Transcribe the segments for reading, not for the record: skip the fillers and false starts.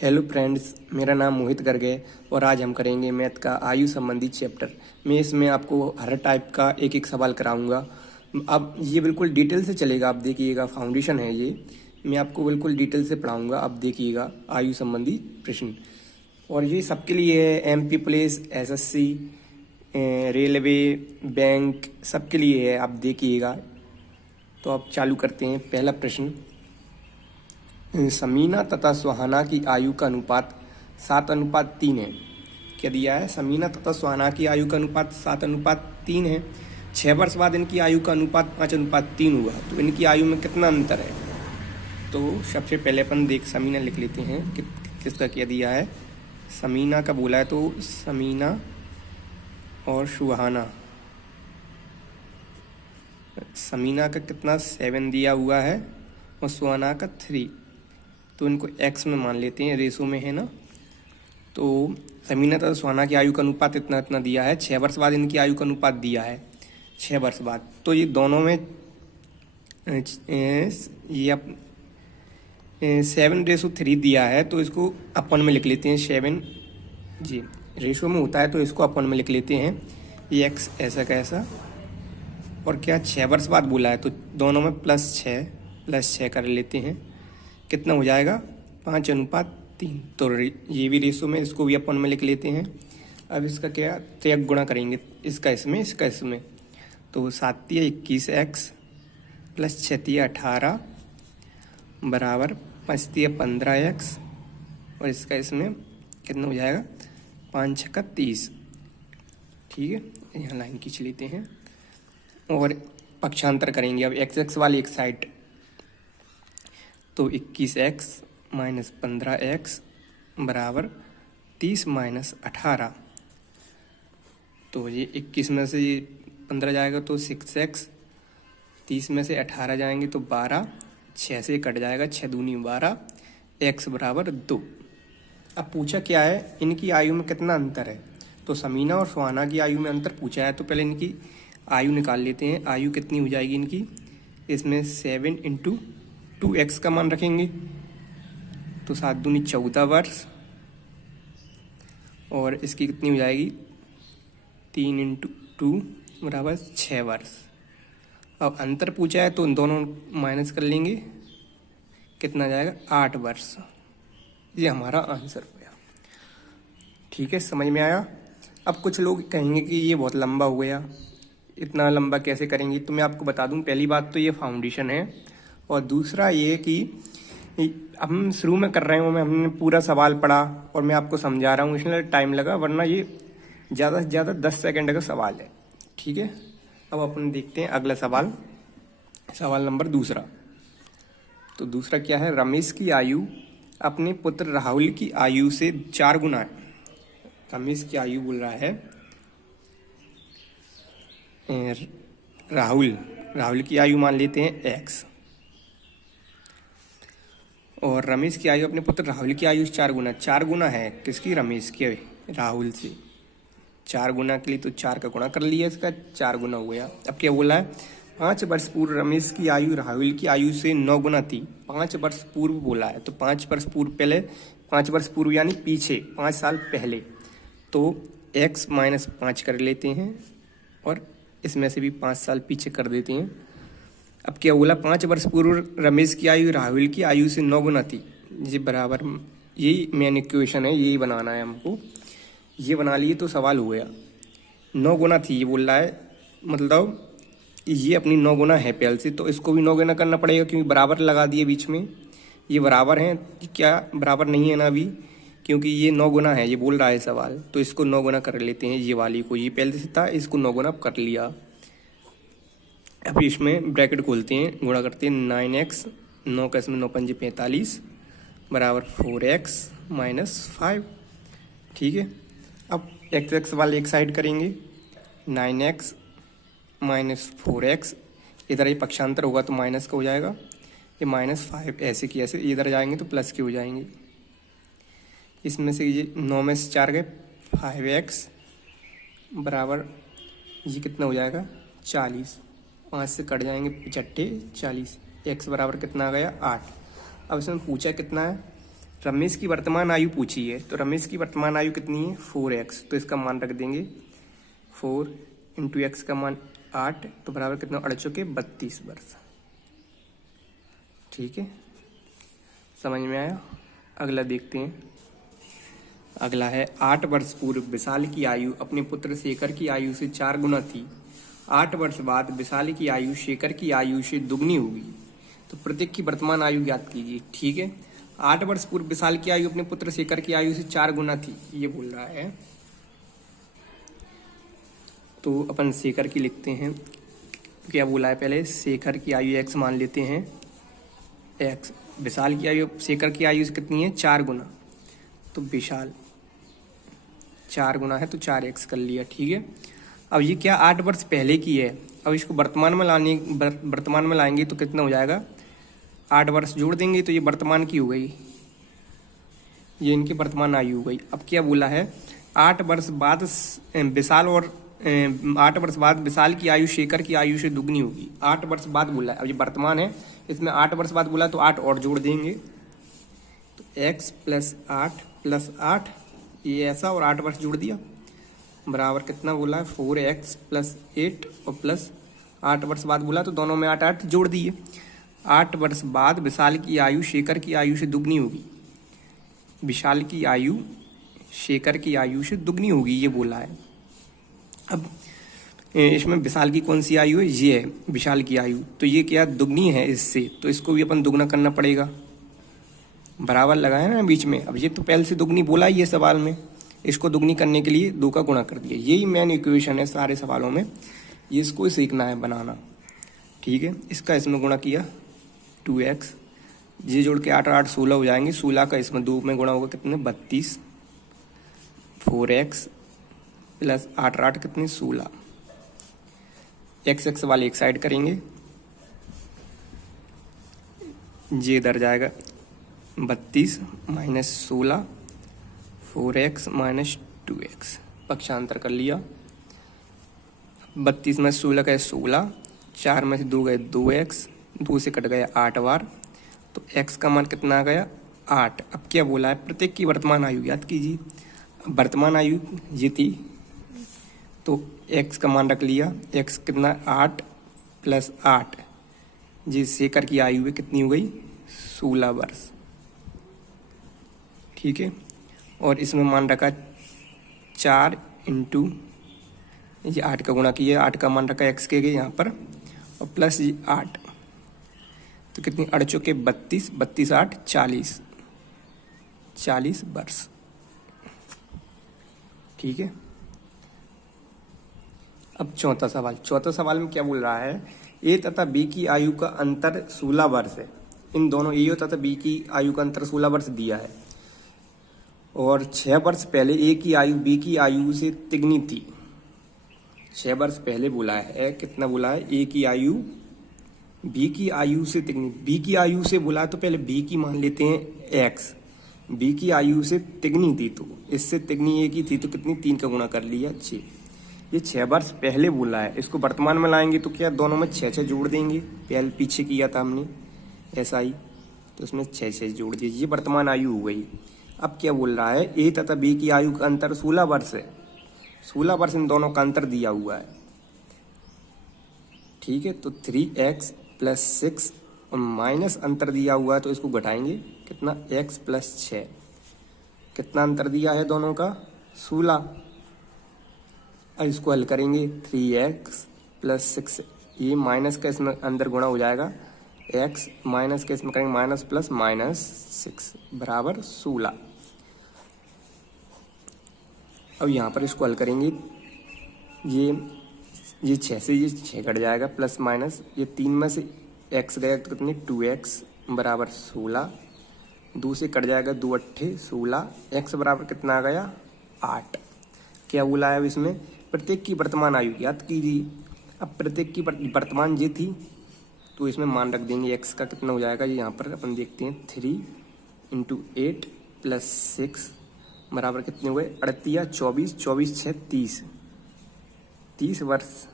Hello friends, मेरा नाम मोहित गर्ग है और आज हम करेंगे मैथ का आयु संबंधी चैप्टर। मैं इसमें आपको हर टाइप का एक एक सवाल कराऊंगा। अब ये बिल्कुल डिटेल से चलेगा, आप देखिएगा। फाउंडेशन है ये, मैं आपको बिल्कुल डिटेल से पढ़ाऊंगा। आप देखिएगा आयु संबंधी प्रश्न। और ये सबके लिए है, MP police, SSC, railway, bank, सबके लिए है। आप देखिएगा। तो आप चालू करते हैं। पहला प्रश्न, समीना तथा सुहाना की आयु का अनुपात 7:3 है। क्या दिया है? समीना तथा सुहाना की आयु का अनुपात 7:3 है। 6 वर्ष बाद इनकी आयु का अनुपात 5:3 हुआ, तो इनकी आयु में कितना अंतर है? तो सबसे पहले अपन समीना लिख लेते हैं कि किसका क्या दिया है। समीना का बोला है, तो समीना और सुहाना, समीना का कितना 7 दिया हुआ है और सुहाना का 3, तो इनको एक्स में मान लेते हैं, रेशो में है ना। तो समीना तथा सुहाना की आयु का अनुपात इतना इतना दिया है। 6 वर्ष बाद इनकी आयु का अनुपात दिया है 6 वर्ष बाद। तो ये दोनों में ये 7:3 दिया है, तो इसको अपन में लिख लेते हैं 7 जी। रेशो में होता है तो इसको अपन में लिख लेते हैं, ये एक्स ऐसा का ऐसा। और क्या 6 वर्ष बाद बोला है, तो दोनों में +6 कर लेते हैं। कितना हो जाएगा? 5:3। तो ये भी रेशो में, इसको भी अपन में लिख लेते हैं। अब इसका क्या त्रिक गुणा करेंगे, इसका इसमें, इसका इसमें। तो 7 × 21x + 6 × 18 बराबर 5 × 15x, और इसका इसमें कितना हो जाएगा? 5 × 6 = 30। ठीक है, यहाँ लाइन खींच लेते हैं और पक्षांतर करेंगे। अब x वाली एक साइड, तो 21x - 15x बराबर 30 - 18। तो ये 21 में से 15 जाएगा तो 6x, 30 में से 18 जाएंगे तो 12, 6 से कट जाएगा, 6 दूनी 12, x बराबर 2। अब पूछा क्या है, इनकी आयु में कितना अंतर है। तो समीना और सुहाना की आयु में अंतर पूछा है, तो पहले इनकी आयु निकाल लेते हैं। आयु कितनी हो जाएगी इनकी? इसमें 7 × 2x का मान रखेंगे, तो 7 दूनी 14 वर्ष, और इसकी कितनी हो जाएगी? 3 × 2 बराबर 6 वर्ष। अब अंतर पूछा है तो इन दोनों माइनस कर लेंगे, कितना जाएगा? 8 वर्ष। ये हमारा आंसर हो गया। ठीक है, समझ में आया? अब कुछ लोग कहेंगे कि ये बहुत लंबा हो गया, इतना लंबा कैसे करेंगे। तो मैं आपको बता दूं, पहली बात तो ये फाउंडेशन है, और दूसरा ये कि हम शुरू में कर रहे हैं, हमने पूरा सवाल पढ़ा और मैं आपको समझा रहा हूँ, इसलिए टाइम लगा, वरना ये ज़्यादा से ज़्यादा 10 सेकंड का सवाल है। ठीक है, अब अपन देखते हैं अगला सवाल, सवाल नंबर दूसरा। तो दूसरा क्या है? रमेश की आयु अपने पुत्र राहुल की आयु से 4 गुना है। रमेश की आयु बोल रहा है, राहुल की आयु मान लेते हैं x, और रमेश की आयु अपने पुत्र राहुल की आयु से 4 गुना है। किसकी? रमेश के, राहुल से 4 गुना के लिए तो 4 का गुणा कर लिया, इसका 4 गुना हो गया। अब क्या बोला है? 5 वर्ष पूर्व रमेश की आयु राहुल की आयु से 9 गुना थी। 5 वर्ष पूर्व बोला है, तो 5 वर्ष पूर्व, पहले 5 वर्ष पूर्व यानी पीछे 5 साल पहले, तो x - 5 कर लेते हैं और इसमें से भी 5 साल पीछे कर देते हैं। अब क्या बोला? 5 वर्ष पूर्व रमेश की आयु राहुल की आयु से 9 गुना थी। ये बराबर, यही मेन इक्वेशन है, यही बनाना है हमको। ये बना लिए तो सवाल हो गया। 9 गुना थी ये बोल रहा है, मतलब ये अपनी 9 गुना है पहले से, तो इसको भी 9 गुना करना पड़ेगा, क्योंकि बराबर लगा दिए बीच में। ये बराबर हैं, क्या बराबर नहीं है ना अभी, क्योंकि ये 9 गुना है, ये बोल रहा है सवाल, तो इसको 9 गुना कर लेते हैं। ये वाली को, ये पहले से था, इसको 9 गुना कर लिया। अब इसमें ब्रैकेट खोलते हैं, गुणा करते हैं। 9x, 9 का इसमें 9 × 5 = 45 बराबर 4x - 5। ठीक है, अब x वाले एक साइड करेंगे। 9x - 4x, इधर ये पक्षांतर होगा तो माइनस का हो जाएगा, ये -5 ऐसे की ऐसे, इधर जाएंगे तो प्लस के हो जाएंगे। इसमें से ये 9 में से 4 गए, 5x बराबर ये कितना हो जाएगा? 40। 5 से कट जाएंगे, 5 × 8 = 40। x बराबर कितना आ गया? 8। अब इसमें पूछा कितना है? रमेश की वर्तमान आयु पूछी है, तो रमेश की वर्तमान आयु कितनी है 4x, तो इसका मान रख देंगे 4 इंटू एक्स का मान 8, तो बराबर कितना अड़ चुके 32 वर्ष। ठीक है, समझ में आया। अगला देखते हैं। अगला है 8 वर्ष पूर्व विशाल की आयु अपने पुत्र शेखर की आयु से 4 गुना थी। 8 वर्ष बाद विशाल की आयु शेखर की आयु से दुगनी होगी, तो प्रत्येक की वर्तमान आयु ज्ञात कीजिए। ठीक है, 8 वर्ष पूर्व विशाल की आयु अपने पुत्र शेखर की आयु से 4 गुना थी, ये बोल रहा है। तो अपन शेखर की लिखते हैं। क्या बोला है, पहले शेखर की आयु x मान लेते हैं x। विशाल की आयु शेखर की आयु से कितनी है 4 गुना, तो विशाल 4 गुना है तो 4x कर लिया। ठीक है, अब ये क्या 8 वर्ष पहले की है, अब इसको वर्तमान में लाएंगे तो कितना हो जाएगा, 8 वर्ष जोड़ देंगे तो ये वर्तमान की हो गई, ये इनकी वर्तमान आयु हो गई। अब क्या बोला है 8 वर्ष बाद विशाल और 8 वर्ष बाद विशाल की आयु शेखर की आयु से दुगनी होगी। 8 वर्ष बाद बोला है, अब ये वर्तमान है, इसमें 8 वर्ष बाद बोला तो 8 और जोड़ देंगे, तो x प्लस 8 ये ऐसा और 8 वर्ष जोड़ दिया, बराबर कितना बोला है 4x प्लस 8 और प्लस 8 वर्ष बाद बोला तो दोनों में 8 जोड़ दिए। 8 वर्ष बाद विशाल की आयु शेखर की आयु से दुगनी होगी, विशाल की आयु शेखर की आयु से दुगनी होगी, ये बोला है। अब इसमें विशाल की कौन सी आयु है, ये है विशाल की आयु, तो ये क्या दुगनी है इससे, तो इसको भी अपन दुगना करना पड़ेगा, बराबर लगाया ना बीच में। अब ये तो पहले से दुगनी बोला ही है सवाल में, इसको दुगनी करने के लिए 2 का गुणा कर दिया, यही मेन इक्वेशन है सारे सवालों में, ये इसको सीखना है बनाना। ठीक है, इसका इसमें गुणा किया 2x, ये जोड़ के 8 और 8 16 हो जाएंगे, 16 का इसमें 2 में गुणा होगा कितने 32, 4x प्लस 8 और 8 कितने 16, x वाले एक साइड करेंगे, ये इधर जाएगा 32 माइनस 16, 4x माइनस 2x, पक्षांतर कर लिया। 32 में 16 गए 16, 4 में से 2 गए 2x, 2 से कट गया 8 बार, तो x का मान कितना आ गया 8। अब क्या बोला है प्रत्येक की वर्तमान आयु याद कीजिए, वर्तमान आयु ये थी तो x का मान रख लिया, x कितना 8 प्लस 8, जी शेखर की आयु में कितनी हो गई 16 वर्ष। ठीक है, और इसमें मान रखा 4 इंटू ये 8 का गुणा किया, 8 का मान रखा x के गए यहाँ पर, और प्लस ये 8, तो कितनी अड़ चुके 32, 32 8 40 वर्ष। ठीक है, अब चौथा सवाल में क्या बोल रहा है, ए तथा बी की आयु का अंतर 16 वर्ष है। इन दोनों ए तथा बी की आयु का अंतर 16 वर्ष दिया है, और 6 वर्ष पहले ए की आयु बी की आयु से तिगनी थी। 6 वर्ष पहले बोला है, कितना बोला है, ए की आयु बी की आयु से तिगनी, बी की आयु से बोला तो पहले बी की मान लेते हैं x, बी की आयु से तिगनी थी, तो इससे तिगनी ए की थी तो कितनी 3 का गुणा कर लिया 6। ये 6 वर्ष पहले बोला है, इसको वर्तमान में लाएंगे तो क्या दोनों में 6 जोड़ देंगे, पहले पीछे किया था हमने ऐसा ही, तो इसमें 6 जोड़ दिए, ये वर्तमान आयु हो गई। अब क्या बोल रहा है, ए तथा बी की आयु का अंतर 16 वर्ष है, 16 वर्ष इन दोनों का अंतर दिया हुआ है। ठीक है, तो 3x प्लस 6 और माइनस अंतर दिया हुआ है तो इसको घटाएंगे, कितना x प्लस 6, कितना अंतर दिया है दोनों का 16। अब इसको हल करेंगे 3x प्लस 6, ये माइनस का इसमें अंदर गुणा हो जाएगा, x माइनस का इसमें करेंगे माइनस प्लस माइनस 6 बराबर 16। अब यहाँ पर इसको हल करेंगे, ये 6 से ये 6 कट जाएगा, प्लस माइनस ये 3 में से x गया तो कितनी 2x बराबर 16, 2 से कट जाएगा 2 अट्ठे 16, x बराबर कितना आ गया 8। क्या बोला है अब इसमें, प्रत्येक की वर्तमान आयु याद कीजिए। अब प्रत्येक की वर्तमान ये थी तो इसमें मान रख देंगे, x का कितना हो जाएगा, ये यहाँ पर अपन देखते हैं 3 इंटू 8 प्लस 6 बराबर कितने हुए 38, 24, 24 6 30 वर्ष।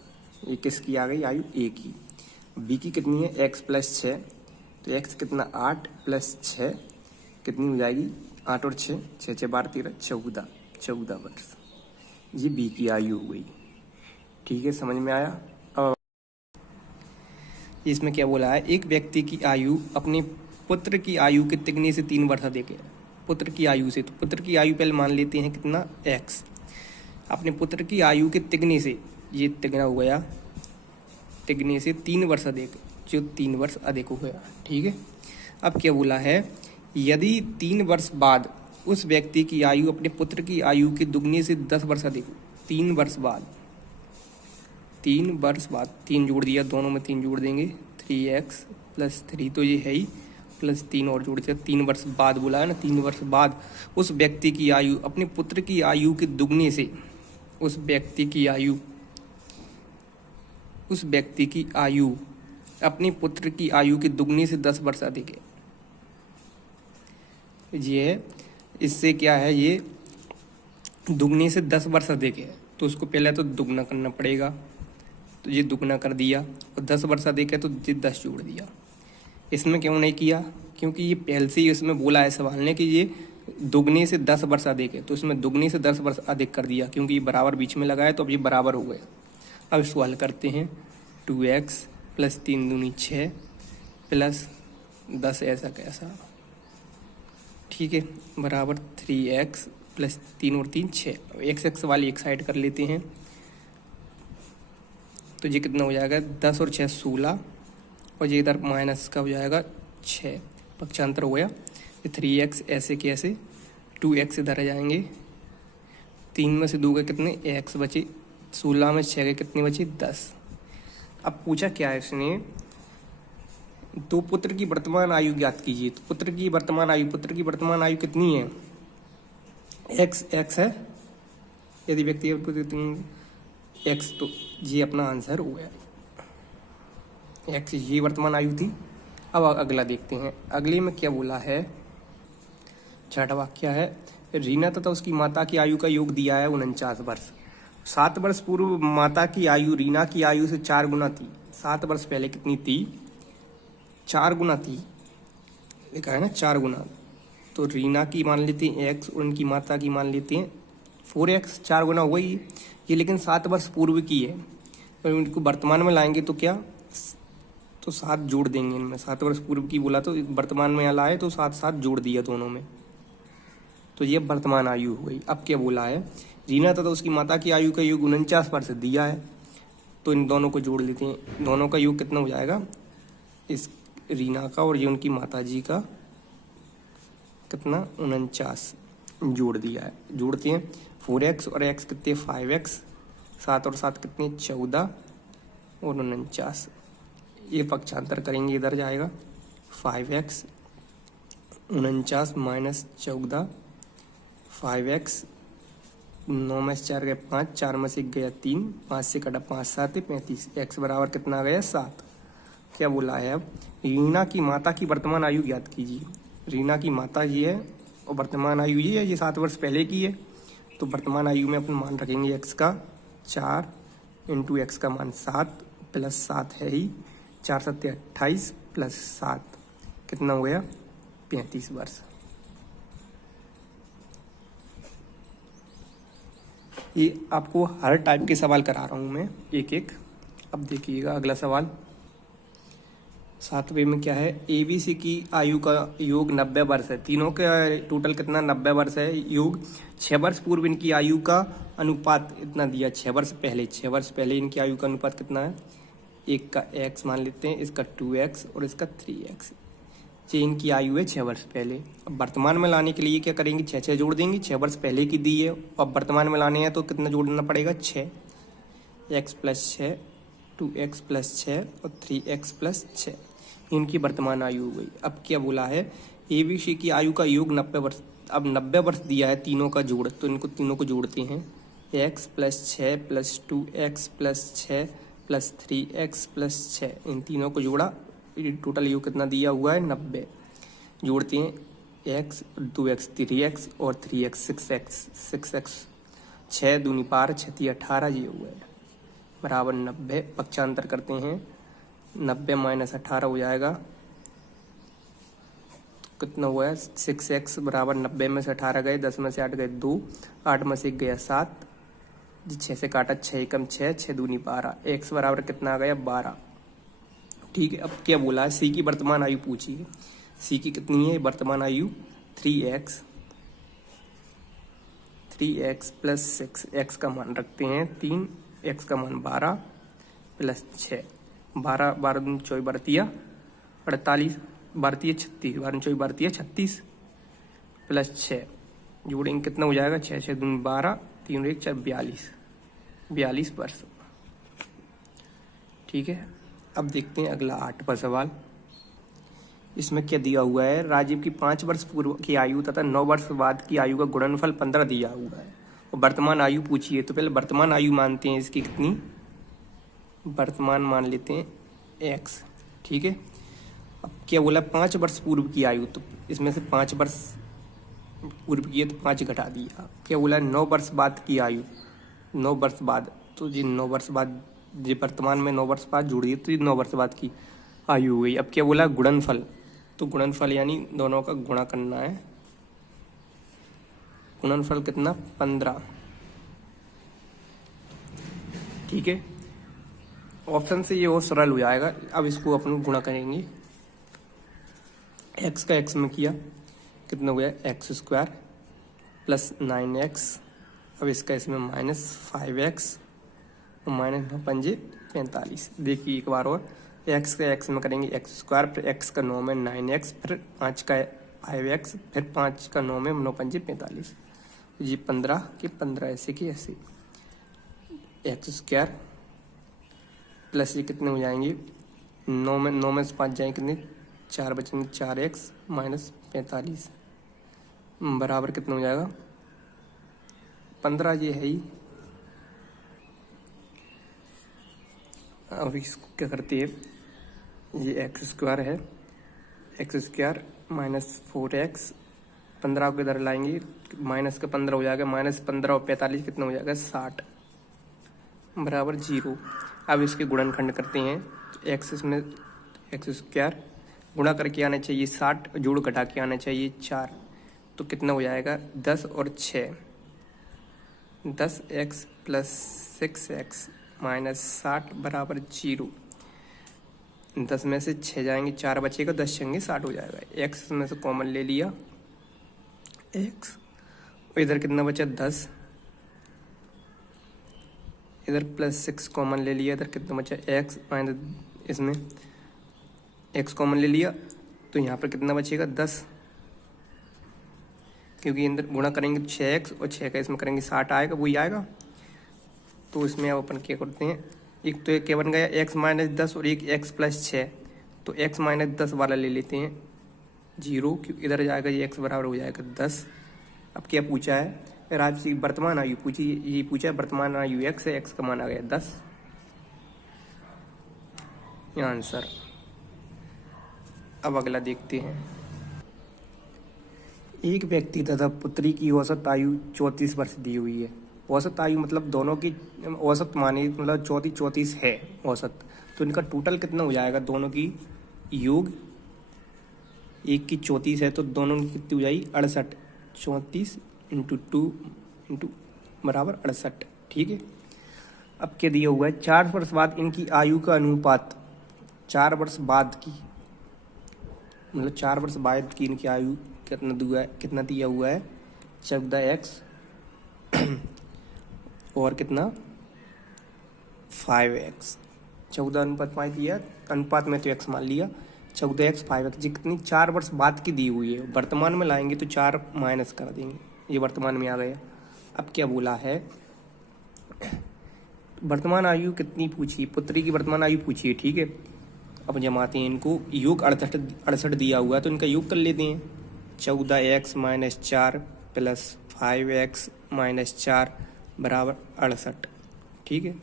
ये किसकी आ गई आयु, ए की। बी की कितनी है x प्लस 6, तो x कितना 8 प्लस 6 कितनी हो जाएगी, 8 और 6, 6 6 12 13, 14, 14 वर्ष। ये बी की आयु हो गई। ठीक है, समझ में आया। अब इसमें क्या बोला है, एक व्यक्ति की आयु अपने पुत्र की आयु के तिगने से 3 वर्ष अधिक है। पुत्र की आयु से, तो पुत्र की आयु पहले मान लेते हैं कितना, x। अपने पुत्र की आयु के तिगने से, ये तिगना हो गया, तिगने से 3 वर्ष अधिक, जो 3 वर्ष अधिक हो गया। ठीक है, अब क्या बोला है, यदि 3 वर्ष बाद उस व्यक्ति की आयु अपने पुत्र की आयु के दुगने से 10 वर्ष अधिक हो। 3 वर्ष बाद, 3 वर्ष बाद, 3 जोड़ दिया, दोनों में 3 जोड़ देंगे, 3x + 3 तो ये है ही, प्लस 3 और जोड़ दिया, 3 वर्ष बाद बोला है ना, 3 वर्ष बाद उस व्यक्ति की आयु अपने पुत्र की आयु के दुगने से, उस व्यक्ति की आयु अपने पुत्र की आयु के दुगने से 10 वर्ष अधिक है। ये इससे क्या है, ये दुगने से 10 वर्ष अधिक है, तो उसको पहले तो दुगना करना पड़ेगा, तो ये दुगना कर दिया, और 10 वर्ष अधिक है तो ये 10 जोड़ दिया। इसमें क्यों नहीं किया, क्योंकि ये पहले से ही इसमें बोला है सवाल ने कि ये दुगने से 10 वर्ष अधिक है, तो इसमें दुगने से 10 वर्ष अधिक कर दिया, क्योंकि ये बराबर बीच में लगा है, तो अब ये बराबर हो गया। अब इसको हल करते हैं, 2x + 3 दूनी 6 + 10 ऐसा कैसा, ठीक है, बराबर 3x + 3 और 3 6। x वाली एक साइड कर लेते हैं, तो ये कितना हो जाएगा, 10 और 6 16, और ये इधर माइनस का हो जाएगा 6, पक्षांतर हो गया। ये 3x ऐसे के ऐसे, 2x इधर आ जाएंगे, 3 में से 2 के कितने x बचे, 16 में 6 के कितने बचे 10। अब पूछा क्या है इसने, तो पुत्र की वर्तमान आयु ज्ञात कीजिए। तो पुत्र की वर्तमान आयु कितनी है, x है, यदि व्यक्ति x, तो ये अपना आंसर हो गया, x ये वर्तमान आयु थी। अब अगला देखते हैं, अगले में क्या बोला है, छठा वाक्य है, रीना तथा उसकी माता की आयु का योग दिया है 49 वर्ष। 7 वर्ष पूर्व माता की आयु रीना की आयु से 4 गुना थी। 7 वर्ष पहले कितनी थी, 4 गुना थी, लिखा है ना 4 गुना। तो रीना की मान लेते हैं x, और उनकी माता की मान लेते हैं 4x, 4 गुना हो गई ये, लेकिन 7 वर्ष पूर्व की है, तो इनको वर्तमान में लाएंगे तो क्या, तो 7 जोड़ देंगे इनमें, 7 वर्ष पूर्व की बोला तो वर्तमान में लाए तो 7 7 जोड़ दिया दोनों में, तो ये वर्तमान आयु हो गई। अब क्या बोला है, रीना तथा उसकी माता की आयु का योग 49 वर्ष दिया है, तो इन दोनों को जोड़ लेते हैं, दोनों का योग कितना हो जाएगा, इस रीना का और ये उनकी माता जी का कितना 49 जोड़ दिया है, जोड़ते हैं, 4x और x कितने 5x, 7 और 7 कितने 14 और 49, ये पक्षांतर करेंगे, इधर जाएगा 5x 49 - 14, 5x, 9 में से 4 गए 5, 4 में से 1 गया 3, 5 से कटा 5 7 35, x बराबर कितना गया 7। क्या बोला है, अब रीना की माता की वर्तमान आयु ज्ञात कीजिए। रीना की माता ये है और वर्तमान आयु ये है, ये 7 वर्ष पहले की है, तो वर्तमान आयु में अपन मान रखेंगे x का 4 × x का मान 7 + 7 है ही, 4 7 28 + 7 कितना हो गया 35 वर्ष। ये आपको हर टाइप के सवाल करा रहा हूँ मैं एक एक। अब देखिएगा अगला सवाल 7वें में क्या है, ABC की आयु का योग 90 वर्ष है। तीनों का टोटल कितना 90 वर्ष है योग। 6 वर्ष पूर्व इनकी आयु का अनुपात इतना दिया, 6 वर्ष पहले इनकी आयु का अनुपात कितना है, एक का x मान लेते हैं, इसका 2x और इसका 3x। ये इनकी आयु है 6 वर्ष पहले। अब वर्तमान में लाने के लिए क्या करेंगे, 6 6 जोड़ देंगे, 6 वर्ष पहले की दी है, अब वर्तमान में लाने हैं तो कितना जोड़ना पड़ेगा 6, x + 6, 2x + 6 और 3x + 6, इनकी वर्तमान आयु हो गई। अब क्या बोला है, ABC की आयु का योग 90 वर्ष। अब 90 वर्ष दिया है तीनों का जोड़, तो इनको तीनों को जोड़ते हैं, x + 6 + 2x + 6 + 3x + 6, इन तीनों को जोड़ा, टोटल योग कितना दिया हुआ है 90। जोड़ते हैं x 2x 3x और 3x 6x 6 दूनी 12 6 18, ये हुआ है बराबर 90। पक्षांतर करते हैं, 90 - 18 हो जाएगा कितना हुआ है 6x बराबर 90 में से 18 गए, 10 में से 8 गए 2, 8 में से 1 गया 7, 6 से काटा 6 कम 6, 6 दूनी 12, x बराबर कितना आ गया 12। ठीक है, अब क्या बोला है, सी की वर्तमान आयु पूछी है। सी की कितनी है वर्तमान आयु 3x प्लस 6, x का मान रखते हैं 3, x का मान 12 प्लस 6, 12 12 दूनी 24 बरतिया 48, भारतीय 36, 12 24 भारतीय 36 प्लस 6 जोड़ेंगे कितना हो जाएगा 6 6 दूनी 12, 3 1 4 42 वर्ष। ठीक है, अब देखते हैं अगला 8वां सवाल। इसमें क्या दिया हुआ है, राजीव की 5 वर्ष पूर्व की आयु तथा 9 वर्ष बाद की आयु का गुणनफल 15 दिया हुआ है और वर्तमान आयु पूछी है। तो पहले वर्तमान आयु मानते हैं, इसकी कितनी वर्तमान मान लेते हैं x। ठीक है, अब क्या बोला 5 वर्ष पूर्व की आयु, तो इसमें से 5 वर्ष पूर्व की है तो 5 घटा दिया। क्या बोला 9 वर्ष बाद की आयु, 9 वर्ष बाद, तो जी 9 वर्ष बाद, जी वर्तमान में 9 वर्ष बाद जोड़ दिए तो ये 9 वर्ष बाद की आयु हो गई। अब क्या बोला गुणनफल, तो गुणनफल यानी दोनों का गुणा करना है। गुणनफल कितना 15। ठीक है, ऑप्शन से ये और सरल हो जाएगा। अब इसको अपन गुणा करेंगे, x का x में किया कितना हो गया x² प्लस 9x, अब इसका इसमें माइनस 5x और माइनस 9 पंजे 45। देखिए एक बार और, x का x में करेंगे x², फिर x का 9 में 9x, फिर 5 का 5x, फिर 5 का 9 में 9 पंजे 45, ये 15 के 15 ऐसे की ऐसे, x² प्लस ये कितने हो जाएंगे 9 में से 5 जाएंगे कितने 4 बचेंगे 4x माइनस 45 बराबर कितना हो जाएगा 15। ये है ही। अब इसको क्या करते हैं, ये x² है, x² माइनस 4x, 15 को इधर लाएंगे माइनस का 15 हो जाएगा, माइनस 15 और 45 कितना हो जाएगा 60 बराबर 0। अब इसके गुणनखंड करते हैं, तो x इसमें x² गुणा करके आना चाहिए 60, जोड़ घटा के आना चाहिए 4, तो कितना हो जाएगा 10 और 6, 10x प्लस 6x माइनस 60 बराबर 0। 10 में से 6 जाएंगे 4 बचेगा, 10 छंगे 60 हो जाएगा। x में से कॉमन ले लिया x, और इधर कितना बचा 10, इधर प्लस 6 कॉमन ले लिया, इधर कितना बचा x माइनस, इसमें x कॉमन ले लिया तो यहाँ पर कितना बचेगा 10, क्योंकि अंदर गुणा करेंगे 6x और 6 का इसमें करेंगे 60 आएगा, वही आएगा। तो इसमें अब अपन क्या करते हैं, एक तो एक क्या बन गया x माइनस 10 और एक x प्लस 6, तो x माइनस 10 वाला ले लेते हैं 0, क्योंकि इधर जाएगा ये x बराबर हो जाएगा 10। अब क्या पूछा है, राज्य की वर्तमान आयु पूछी, ये पूछा है वर्तमान आयु x है, x का मान आ गया 10, ये आंसर। अब अगला देखते हैं, एक व्यक्ति तथा पुत्री की औसत आयु 34 वर्ष दी हुई है। औसत आयु मतलब दोनों की औसत माने, मतलब 34 है औसत, तो इनका टोटल कितना हो जाएगा, दोनों की योग, एक की 34 है तो दोनों की कितनी हो जाएगी 68, 34 इंटू 2 इंटू बराबर 68। ठीक है, अब क्या दिया हुआ है 4 वर्ष बाद इनकी आयु का अनुपात, 4 वर्ष बाद की मतलब 4 वर्ष बाद की इनकी आयु कितना दिया हुआ है 14x और कितना 5x, 14 अनुपात 5 दिया, अनुपात में तो x मान लिया, 14x 5x, जी कितनी 4 वर्ष बाद की दी हुई है। वर्तमान में लाएंगे तो 4 माइनस कर देंगे, ये वर्तमान में आ गया। अब क्या बोला है, वर्तमान आयु कितनी पूछी, पुत्री की वर्तमान आयु पूछी है। ठीक है, अब जमाते हैं इनको, योग 68 दिया हुआ है तो इनका योग कर लेते हैं, 14x minus 4 plus 5x minus 4 बराबर 68। ठीक है,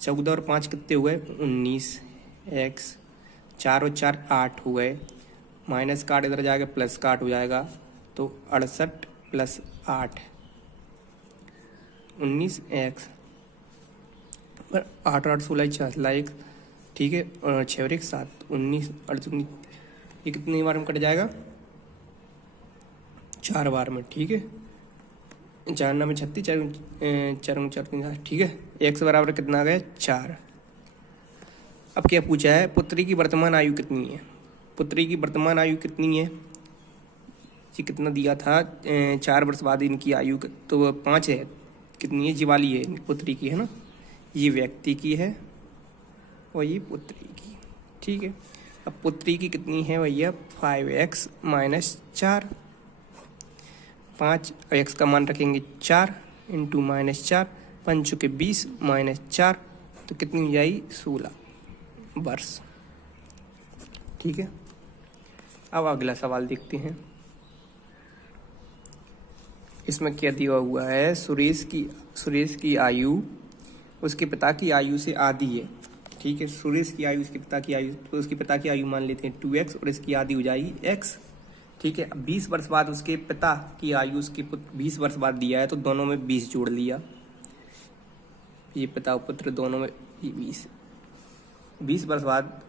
14 और 5 कितने हुए 19x, 4 और 4 8 हुए, माइनस का 8 इधर जाएगा प्लस का 8 हो जाएगा, तो 68 प्लस 8 19x, 8 8 16 4 1, ठीक है, और 6 और 1 7, 19 19, ये कितनी बार में कट जाएगा 4 बार में, ठीक है। 4 9 में 36, 4 4 3, ठीक है। x बराबर कितना आ गया 4। अब क्या पूछा है, पुत्री की वर्तमान आयु कितनी है। पुत्री की वर्तमान आयु कितनी है, ये कितना दिया था, 4 वर्ष बाद इनकी आयु तो 5 है। कितनी है, जीवाली है पुत्री की, है ना। ये व्यक्ति की है और ये पुत्री की, ठीक है। अब पुत्री की कितनी है भैया, 5x - 4। 5 x का मान रखेंगे 4 इंटू -4, 5 चुके 20 -4, तो कितनी हो जाएगी 16 वर्ष, ठीक है। अब अगला सवाल देखते हैं। इसमें क्या दिया हुआ है, सुरेश की आयु उसके पिता की आयु से आधी है, ठीक है। सुरेश की आयु उसके पिता की आयु, तो उसके पिता की आयु मान लेते हैं 2x और इसकी आधी हो जाएगी x, ठीक है। अब 20 वर्ष बाद उसके पिता की आयु उसके 20 वर्ष बाद दिया है, तो दोनों में 20 जोड़ लिया। ये पिता और पुत्र दोनों में 20 वर्ष बाद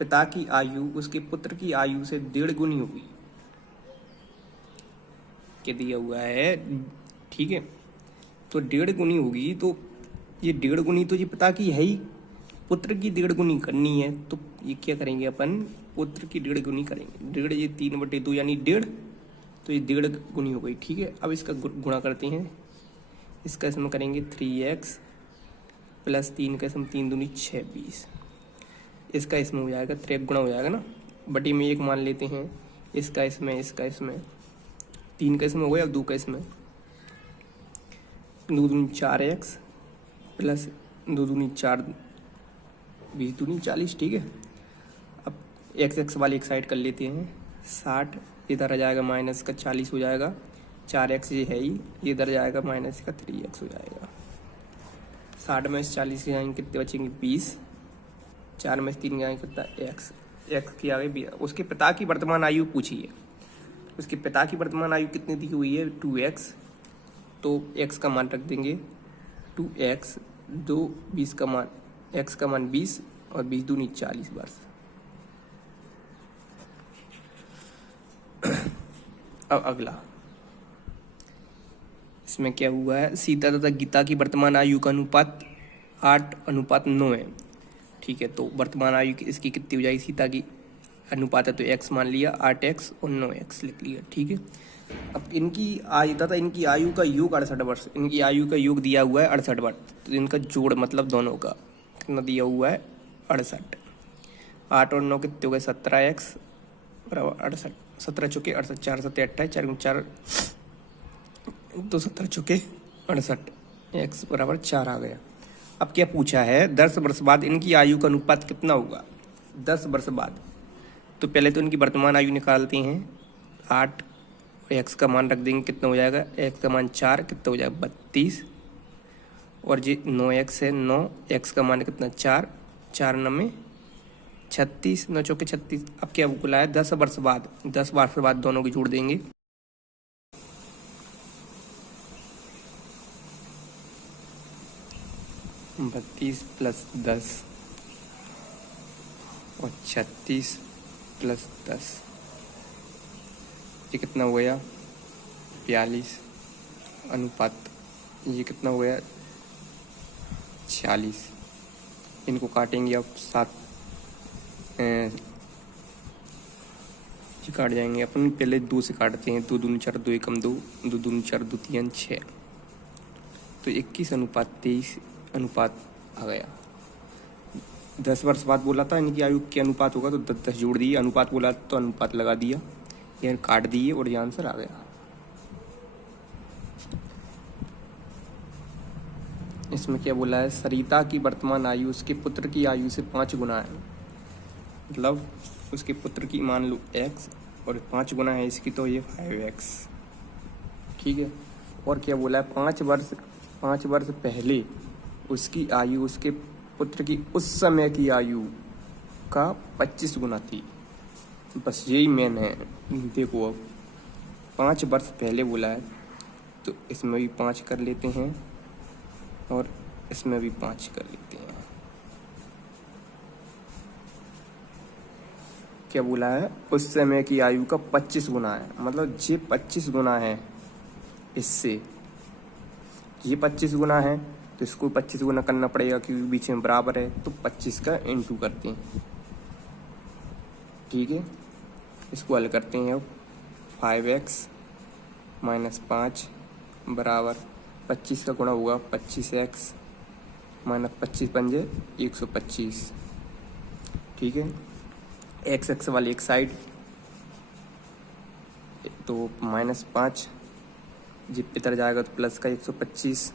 पिता की आयु उसके पुत्र की आयु से 1.5 गुनी होगी, क्या दिया हुआ है, ठीक है। तो 1.5 गुनी होगी, तो ये 1.5 गुनी तो ये पिता की है ही, पुत्र की 1.5 गुनी करनी है, तो ये क्या करेंगे अपन, पुत्र की 1.5 गुनी करेंगे। 1.5 ये 3/2 यानी 1.5, तो ये 1.5 गुनी हो गई, ठीक है। अब इसका गुणा करते हैं, इसका इसमें करेंगे 3x + 3 का इसमें 3 दूनी 6 20, इसका इसमें हो जाएगा 3 गुणा हो जाएगा ना, बटी में 1 मान लेते हैं, इसका इसमें 3 का इसमें हो गया, अब 2 का इसमें, 2 दूनी 4x + 2 दूनी 4 20 दूनी 40, ठीक है। अब x वाली एक साइड कर लेते हैं, 60 इधर आ जाएगा माइनस का 40 हो जाएगा, 4x ये है ही, इधर जाएगा माइनस का 3x हो जाएगा। 60 में से 40 जाएंगे कितने बचेंगे 20, 4 में से 3 जाएंगे कितना x की आ गई। उसके पिता की वर्तमान आयु पूछी है, उसके पिता की वर्तमान आयु कितनी दी हुई है 2x, तो x का मान रख देंगे 2x, 20 का मान, x का मान 20 और 20 दूनी 40 वर्ष। अब अगला, इसमें क्या हुआ है, सीता तथा गीता की वर्तमान आयु का अनुपात 8:9 है, ठीक है। तो वर्तमान आयु इसकी कितनी हो जाएगी, सीता की अनुपात है तो x मान लिया, 8x और 9x लिख लिया, ठीक है। अब इनकी आयु तथा इनकी आयु का योग 68 वर्ष, इनकी आयु का योग दिया हुआ है 68 वर्ष, तो इनका जोड़ मतलब दोनों का कितना दिया हुआ है 68। 8 और 9 कितने हो गए 17x बराबर 68, 17 चुके 68, 4 7 28, 4 4 तो 17 चुके 68, x बराबर 4 आ गया। अब क्या पूछा है, 10 वर्ष बाद इनकी आयु का अनुपात कितना होगा 10 वर्ष बाद। तो पहले तो इनकी वर्तमान आयु निकालते हैं, 8 x का मान रख देंगे, कितना हो जाएगा, x का मान 4 कितना हो जाएगा 32, और जी 9x है 9, x का मान कितना 4, 4 9 36, 9 चौके 36। अब क्या बोला है 10 वर्ष बाद, 10 वर्ष बाद दोनों को जोड़ देंगे, बत्तीस प्लस 10 और 36 + 10, ये कितना हो गया 42, अनुपात ये कितना हो गया 46। इनको काटेंगे अब 7 काट जाएंगे अपन, पहले 2 से काटते हैं, 2 दूनी 4 2 एकम 2, 2 दूनी 4 2 3 6, तो 21:23 अनुपात आ गया। 10 वर्ष बाद बोला था इनकी आयु के अनुपात होगा, तो 10 जोड़ दिए, अनुपात बोला तो अनुपात लगा दिया, यह काट दिए और ये आंसर आ गया। इसमें क्या बोला है, सरिता की वर्तमान आयु उसके पुत्र की आयु से 5 गुना है, मतलब उसके पुत्र की मान लो x और 5 गुना है इसकी, तो ये 5x, ठीक है। और क्या बोला है, 5 वर्ष पहले उसकी आयु उसके पुत्र की उस समय की आयु का 25 गुना थी। बस यही मेन है। देखो अब 5 वर्ष पहले बोला है, तो इसमें भी 5 कर लेते हैं और इसमें भी 5 कर लेते हैं, क्या बोला है, उस समय की आयु का 25 गुना है, मतलब ये 25 गुना है इससे, ये 25 गुना है तो इसको 25 गुना करना पड़ेगा क्योंकि बीच में बराबर है, तो 25 का इंटू करते हैं। ठीक है, इसको हल करते हैं अब। 5x माइनस 5 बराबर 25 का गुणा होगा 25x माइनस 25 पंजे 125। ठीक है, एक्स एक्स वाली एक साइड, तो -5 जिप इधर जाएगा तो प्लस का 125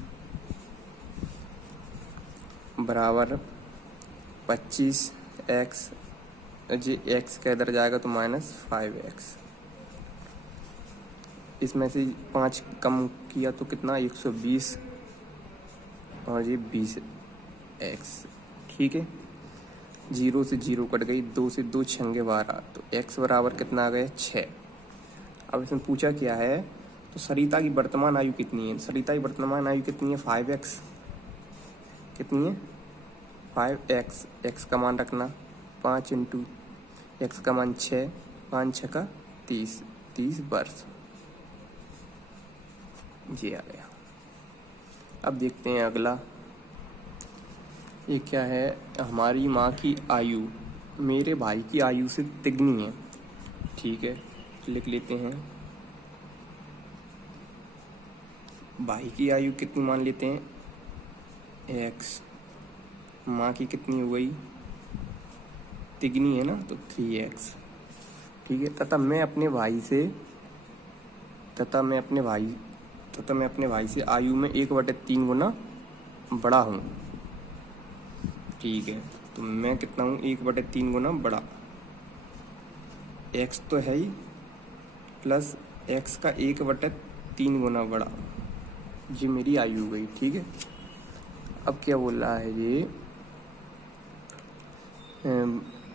बराबर 25x, जी x का इधर जाएगा तो -5x। इसमें से 5 कम किया तो कितना 120 और ये 20x। ठीक है, 0 से 0 कट गई, 2 से 2 छंगे 12, तो x बराबर कितना आ गया 6। अब इसमें पूछा क्या है, तो सरिता की वर्तमान आयु कितनी है। सरिता की वर्तमान आयु कितनी है 5x, कितनी है 5x, x का मान रखना 5 इंटू x का मान 6, 5 6 का 30 वर्ष। ये आ गया। अब देखते हैं अगला, ये क्या है, हमारी माँ की आयु मेरे भाई की आयु से तिगनी है। ठीक है, लिख लेते हैं, भाई की आयु कितनी मान लेते हैं x, माँ की कितनी हो गई तिगनी है ना, तो 3x। ठीक है, तथा मैं अपने भाई से आयु में 1/3 गुना बड़ा हूँ। ठीक है, तो मैं कितना हूँ 1/3 गुना बड़ा, x तो है ही प्लस x का 1/3 गुना बड़ा, ये मेरी आयु हो गई। ठीक है, अब क्या बोल रहा है ये,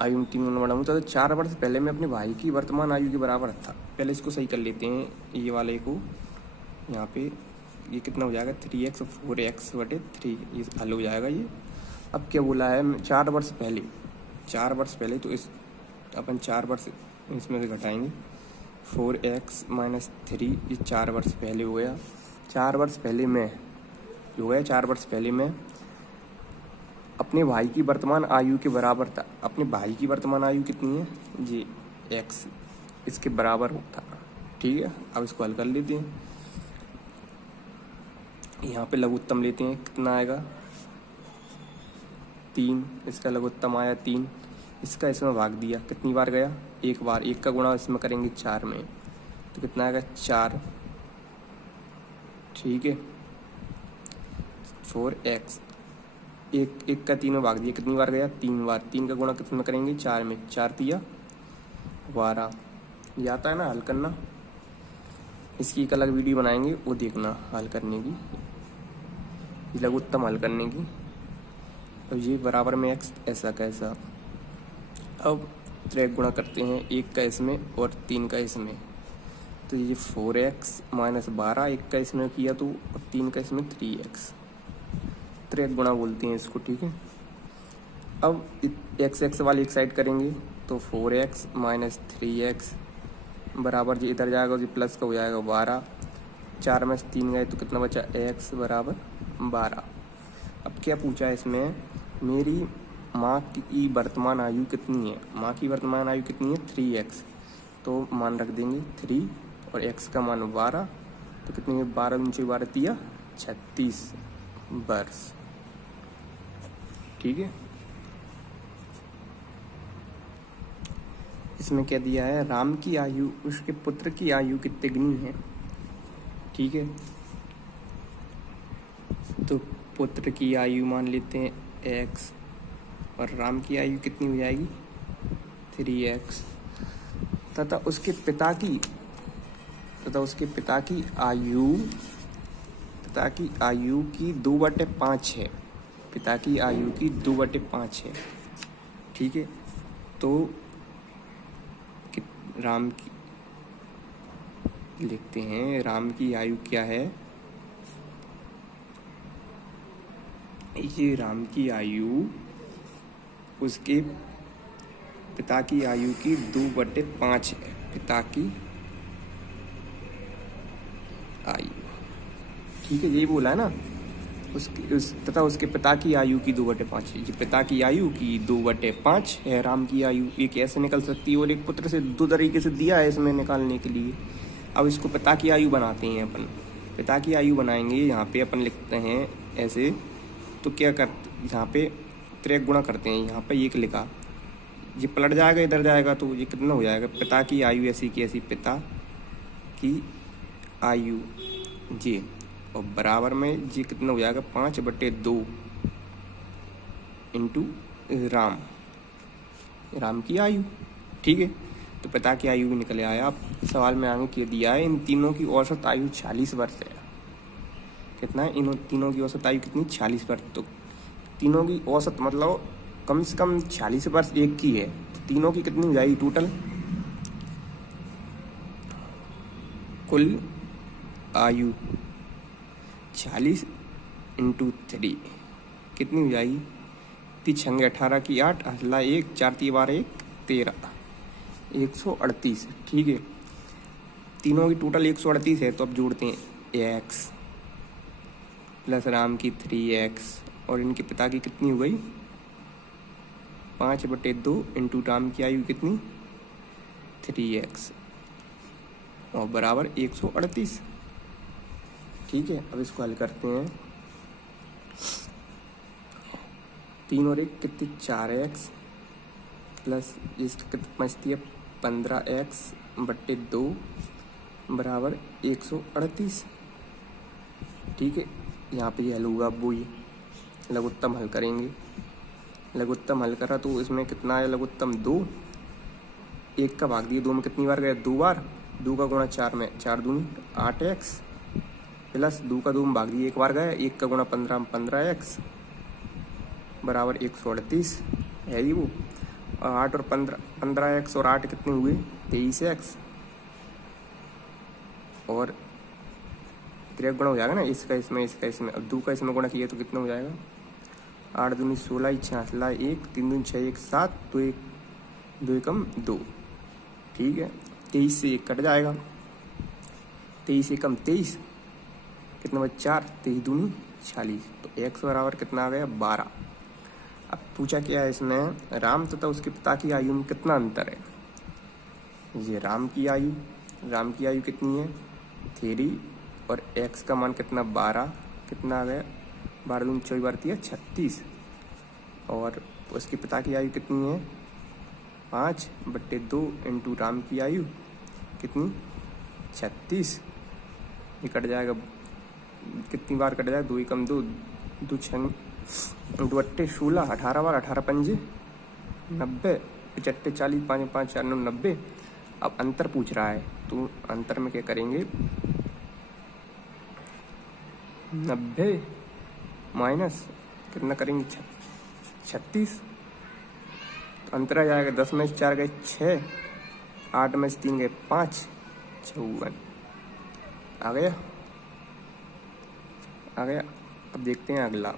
आयु में 3 गुना बड़ा हूँ, तो 4 वर्ष पहले मैं अपने भाई की वर्तमान आयु के बराबर था। पहले इसको सही कर लेते हैं, ये वाले को यहाँ पे, ये कितना हो जाएगा 3x 4x/3, ये हल हो जाएगा ये। अब क्या बोला है 4 वर्ष पहले, तो इस अपन 4 वर्ष इसमें से घटाएंगे, 4x माइनस 3, ये 4 वर्ष पहले हो गया। 4 वर्ष पहले मैं जो है 4 वर्ष पहले मैं अपने भाई की वर्तमान आयु के बराबर था। अपने भाई की वर्तमान आयु कितनी है जी x, इसके बराबर था। ठीक है, अब इसको हल कर लेते हैं। यहाँ पे लघुत्तम लेते हैं, कितना आएगा 3, इसका लघुत्तम आया 3, इसका इसमें भाग दिया, कितनी बार गया 1 बार, 1 का गुणा इसमें करेंगे 4 में, तो कितना आएगा 4। ठीक है, 4x, एक का 3 में भाग दिया, कितनी बार गया 3 बार, 3 का गुणा कितने में करेंगे 4 में, 4 तिया 12। ये आता है ना हल करना, इसकी एक अलग वीडियो बनाएंगे, वो देखना हल करने की, लघुत्तम हल करने की। तो ये बराबर में x ऐसा कैसा। अब त्रिक गुणा करते हैं, 1 का इसमें और 3 का इसमें, तो ये 4x माइनस 12, 1 का इसमें किया तो, और 3 का इसमें 3x, त्रिक गुणा बोलते हैं इसको। ठीक है, अब x वाली एक साइड करेंगे, तो 4x माइनस 3x बराबर जी इधर जाएगा, जी प्लस का हो जाएगा 12, 4 में से 3 गए तो कितना बचा x बराबर 12। अब क्या पूछा है इसमें, मेरी माँ की वर्तमान आयु कितनी है। माँ की वर्तमान आयु कितनी है 3x, तो मान रख देंगे 3 और x का मान 12, तो कितनी है 12 × 12 तिया 36 वर्ष। ठीक है, इसमें क्या दिया है, राम की आयु उसके पुत्र की आयु की तिगनी है। ठीक है, तो पुत्र की आयु मान लेते हैं x, और राम की आयु कितनी हो जाएगी 3x, तथा उसके पिता की आयु की 2/5 है। पिता की आयु की 2/5 है। ठीक है, तो राम की लिखते हैं, राम की आयु क्या है, ये राम की आयु उसके पिता की आयु की 2/5 है। पिता की आयु, ठीक है, यही बोला है ना। तथा उसके पिता की आयु की 2/5 है। ये पिता की आयु की 2/5 है। राम की आयु एक ऐसे निकल सकती है और एक पुत्र से दो तरीके से दिया है इसमें निकालने के लिए। अब इसको पिता की आयु बनाते हैं अपन। पिता की आयु बनाएंगे, यहाँ पे अपन लिखते हैं ऐसे। तो क्या करते, यहाँ पे त्रिक गुणा करते हैं। यहाँ पे एक लिखा, ये पलट जाएगा इधर जाएगा तो ये कितना हो जाएगा, पिता की आयु ऐसी की ऐसी पिता की आयु जी, और बराबर में जी कितना हो जाएगा 5/2 इंटू राम की आयु। ठीक है, तो पिता की आयु भी निकल आया। अब सवाल में आगे क्या दिया है, इन तीनों की औसत आयु 40 वर्ष है। कितना है, इन तीनों की औसत आयु कितनी, 40 वर्ष। तो तीनों की औसत मतलब कम से कम 40 वर्ष एक की है, तो तीनों की कितनी हो जाएगी टोटल कुल आयु 40 इंटू 3 कितनी हो जाएगी, 3 18 की 8 असला 1 4 3 12 1 13 138। ठीक है, तीनों की टोटल 138 है। तो अब जोड़ते हैं x प्लस राम की 3x और इनके पिता की कितनी हो गई 5/2 इंटू राम की आयु कितनी 3x और बराबर 138। ठीक है, अब इसको हल करते हैं। 3 और 1 कितनी 4x प्लस इसकी कितनी बचती है 15x/2 बराबर 138। ठीक है, यहाँ पे ये हल होगा। अब वो ये लघुत्तम हल करेंगे। लघुत्तम हल करा तो इसमें कितना है लघुत्तम 2, 1 का भाग दिए 2 में कितनी बार गया 2 बार, 2 का गुणा 4 में 4 दूनी 8x प्लस 2 का 2 में भाग दिए 1 बार गया, 1 का गुणा 15 में 15x बराबर 138 है ही वो। और 8 और 15x और 8 कितने हुए 23x और 3 गुणा हो जाएगा ना, इसका इसमें इसका इसमें। अब 2 का इसमें गुणा किया तो कितना हो जाएगा 8 दूनी 16 6 1 3 दूनी 6 1 7 तो 1 2 एकम 2। ठीक है, 23 से 1 कट जाएगा, 23 एकम 23 कितना बचा 4 23 दूनी 40 तो x बराबर कितना आ गया 12। अब पूछा क्या है इसमें, राम तथा उसके पिता की आयु में कितना अंतर है। ये राम की आयु कितनी है 3 और x का मान कितना 12, कितना आ गया 12 दूनी 24 बार 36 और उसके पिता की आयु कितनी है 5/2 इंटू राम की आयु कितनी 36। ये कट जाएगा, कितनी बार कट जाएगा 2 एकम 2 2 6 2 8 16 18 बार 18 पंजे 90 75 40 5 5 4 9 90। अब अंतर पूछ रहा है तो अंतर में क्या करेंगे 90 माइनस कितना करेंगे 36 तो अंतर आ जाएगा 10 में से 4 गए 6 8 में से 3 गए 5 54 आ गया। अब देखते हैं अगला।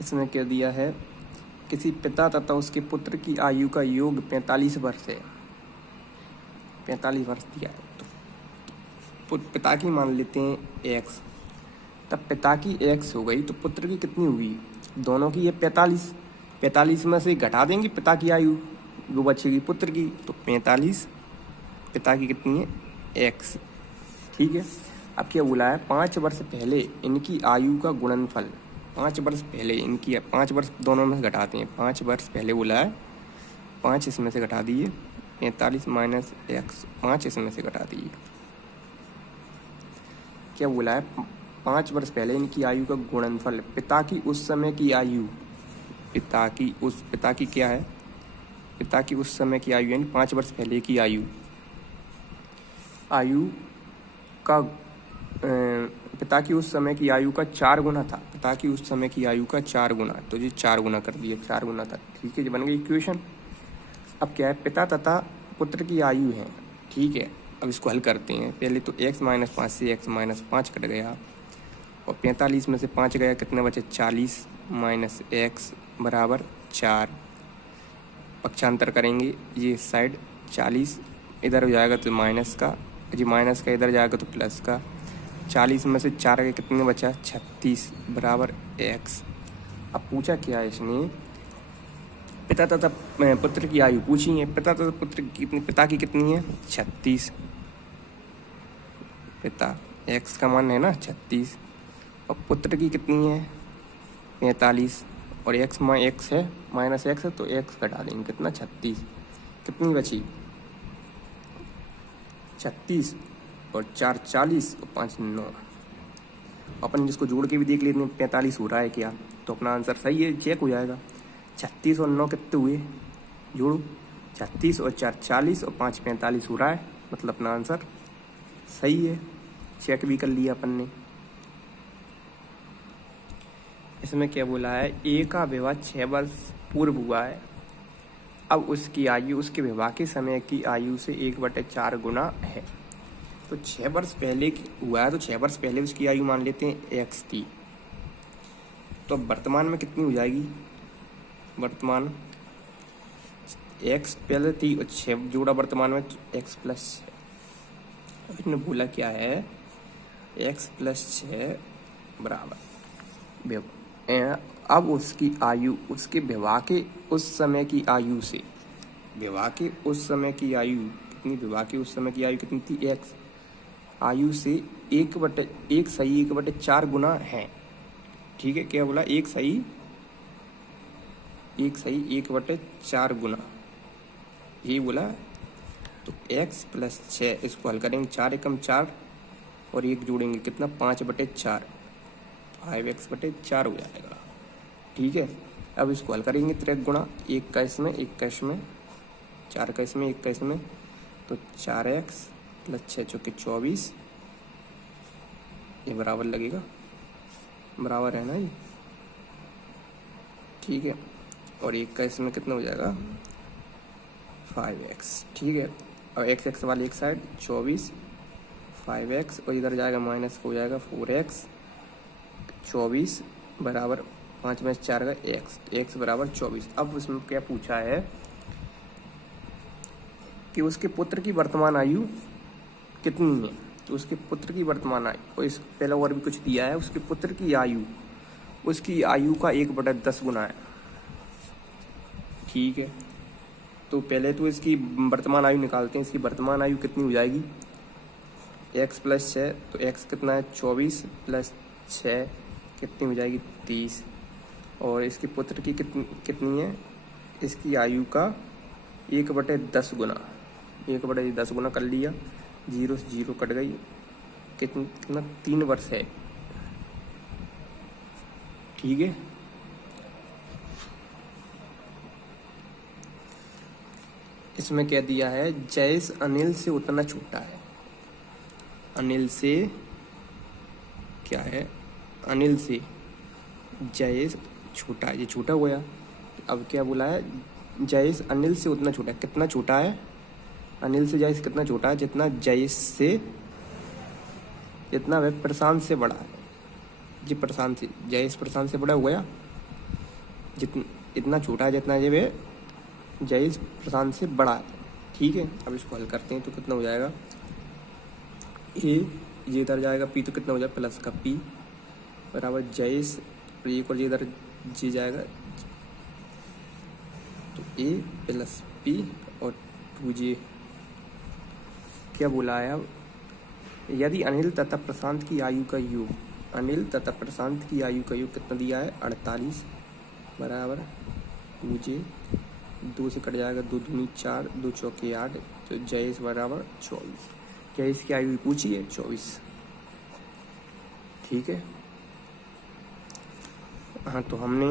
इसमें क्या दिया है, किसी पिता तथा उसके पुत्र की आयु का योग 45 वर्ष है। 45 वर्ष दिया है तो पिता की मान लेते हैं x, तब पिता की x हो गई तो पुत्र की कितनी हुई, दोनों की ये 45 में से घटा देंगे पिता की आयु वो बचेगी पुत्र की, तो 45 पिता की कितनी है x। ठीक है, अब क्या बोला है 5 वर्ष पहले इनकी आयु का गुणनफल, 5 वर्ष पहले इनकी 5 वर्ष दोनों में से घटाते हैं। 5 वर्ष पहले बोला है 5 इसमें से घटा दिए 45 माइनस x 5 इसमें से घटा दिए। क्या बोला है 5 वर्ष पहले इनकी आयु का गुणनफल, पिता की उस समय की आयु, पिता की क्या है पिता की उस समय की आयु यानी 5 वर्ष पहले की आयु का पिता की उस समय की आयु का 4 गुना था। पिता की उस समय की आयु का 4 गुना, तो ये 4 गुना कर दिया 4 गुना था। ठीक है, ये बन गई इक्वेशन। अब क्या है पिता तथा पुत्र की आयु है। ठीक है, अब इसको हल करते हैं। पहले तो x माइनस 5 से x माइनस 5 कट गया और 45 में से 5 गया कितने बचे 40 माइनस x बराबर 4, पक्षांतर करेंगे, ये इस साइड 40 इधर हो जाएगा तो माइनस का, जी माइनस का इधर जाएगा तो प्लस का। 40 में से 4 के कितने बचा, 36 बराबर x। अब पूछा क्या है इसने, पिता तथा पुत्र की आयु पूछी है। पिता तथा पुत्र की कितनी, पिता की कितनी है 36, पिता x का मान है ना 36, और पुत्र की कितनी है 45, और x है माइनस एक्स है तो x घटा देंगे, कितना 36, कितनी बची 36 और 4 40 और 5 9। अपन जिसको जोड़ के भी देख लेते हैं 45 हो रहा है क्या, तो अपना आंसर सही है, चेक हो जाएगा। 36 और 9 कितने हुए, जोड़ो, 36 और 4 40 और 5 45 हो रहा है, मतलब अपना आंसर सही है, चेक भी कर लिया अपन ने। इसमें क्या बोला है, ए का विवाह 6 वर्ष पूर्व हुआ है, अब उसकी आयु उसके विवाह के समय की आयु से 1/4 गुना है। तो 6 वर्ष पहले हुआ है, तो 6 वर्ष पहले उसकी आयु मान लेते हैं x थी, तो वर्तमान में कितनी हो जाएगी, वर्तमान x पहले थी और 6 जोड़ा वर्तमान में तो x + 6। अब इसने बोला क्या है, x + 6 बराबर, अब उसकी आयु उसके विवाह के उस समय की आयु से, विवाह के उस समय की आयु कितनी, विवाह के उस समय की आयु कितनी थी x, आयु से 1/4 गुना है। ठीक है, क्या बोला, 1/4 गुना, ये बोला। तो x + 6 इसको हल करेंगे, 4 एकम 4 और 1 जोड़ेंगे, कितना 5/4, 5x/4 हो जाएगा। ठीक है, अब इसको हल करेंगे त्रिक गुणा, 1 का इसमें 1 का इसमें, 4 का इसमें 1 का इसमें, तो 4x + 6 चौके 24, ये बराबर लगेगा, बराबर है ना ये। ठीक है, और 1 का इसमें कितना हो जाएगा 5x। ठीक है, और x वाली एक साइड 24 5x, और इधर जाएगा माइनस हो जाएगा 4x, 24 बराबर 5 में 4 का x बराबर 24। अब उसमें क्या पूछा है कि उसके पुत्र की वर्तमान आयु कितनी है, तो उसके पुत्र की वर्तमान आयु, और इस पहले और भी कुछ दिया है, उसके पुत्र की आयु उसकी आयु का 1/10 गुना है। ठीक है, तो पहले तो इसकी वर्तमान आयु निकालते हैं, इसकी वर्तमान आयु कितनी हो जाएगी, x + 6, तो x कितना है 24 + 6 कितनी हो जाएगी 30, और इसके पुत्र की कितनी है, इसकी आयु का 1/10 गुना, 1/10 गुना कर लिया, 0 से 0 कट गई, कितना 3 वर्ष है। ठीक है, इसमें क्या दिया है, जयेश अनिल से उतना छोटा है, अनिल से क्या है, अनिल से जयेश छोटा है, ये छोटा हो गया। अब क्या बोला है, जयेश अनिल से उतना छोटा है, कितना छोटा है, अनिल से जयेश कितना छोटा है, जितना जयेश से, जितना वह प्रशांत से बड़ा है, जी प्रशांत से, जयेश प्रशांत से बड़ा हो गया, जितना इतना छोटा है जितना ये वह जयेश प्रशांत से बड़ा है। ठीक है, अब इसको हल करते हैं तो कितना हो जाएगा, ये इधर जाएगा p, तो कितना हो जाएगा प्लस का p बराबर जयेश, और एक और इधर जी जाएगा, तो a + p और 2j। क्या बोला है, अब यदि अनिल तथा प्रशांत की आयु का योग, अनिल तथा प्रशांत की आयु का योग कितना दिया है 48 बराबर 2j, 2 से कट जाएगा, 2 दूनी 4, 2 चौके 8, तो जयेश बराबर 24। जयेश की आयु पूछी है 24। ठीक है, हाँ, तो हमने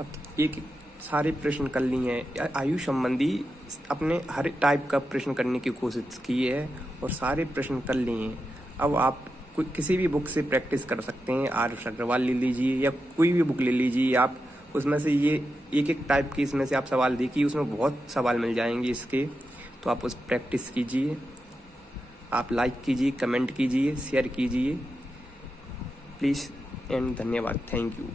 अब एक सारे प्रश्न कर लिए हैं, आयु संबंधी अपने हर टाइप का प्रश्न करने की कोशिश की है और सारे प्रश्न कर लिए हैं। अब आप किसी भी बुक से प्रैक्टिस कर सकते हैं, आर.एस. अग्रवाल ले लीजिए या कोई भी बुक ले लीजिए आप, उसमें से ये एक टाइप की इसमें से आप सवाल देखिए, उसमें बहुत सवाल मिल जाएंगे इसके, तो आप उस प्रैक्टिस कीजिए, आप लाइक कीजिए, कमेंट कीजिए, शेयर कीजिए प्लीज़, एंड धन्यवाद, थैंक यू।